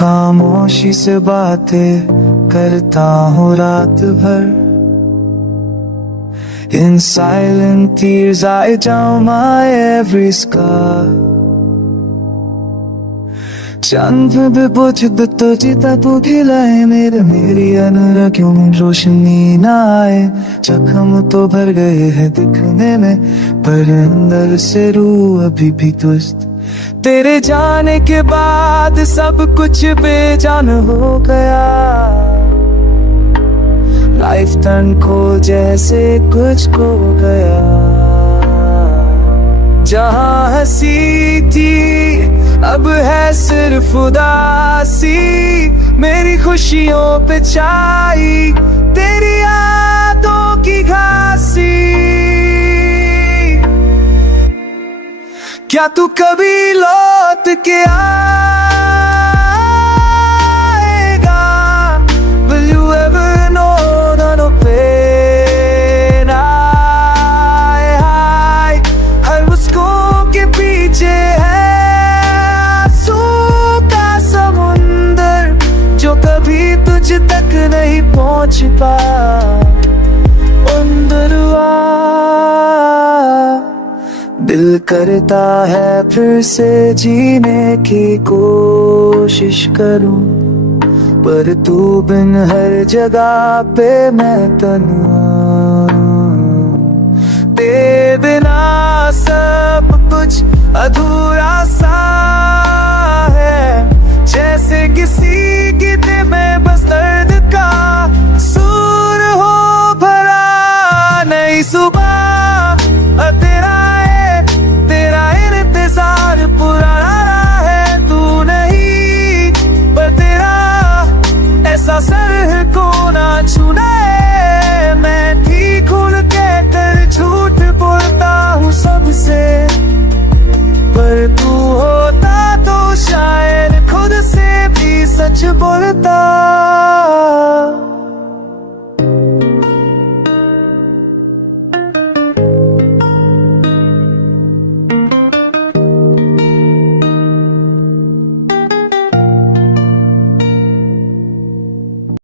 खामोशी से बातें करता हूँ रात भर। In silent tears I drown my every scar. चांद भी बुझ तो जीता बुझिलाए मेरी अनुरागियों में रोशनी ना आए। जख्म तो भर गए हैं दिखने में, पर अंदर से रूह अभी भी दुस्त। तेरे जाने के बाद सब कुछ बेजान हो गया। लाइफ टर्न खो जैसे कुछ खो गया। जहां हंसी थी अब है सिर्फ उदासी। मेरी खुशियों पे छाई तेरी यादों की घासी। क्या तू कभी लौट के आएगा? Will you ever know that no pain I हर मुस्कान के पीछे है आंसू का समुंदर, जो कभी तुझ तक नहीं पहुंच पाया। अंदरवा दिल करता है फिर से जीने की कोशिश करूं, पर तू बिन हर जगह पे मैं तन्हा। तेरे बिना सब कुछ अधूरा सा है, जैसे किसी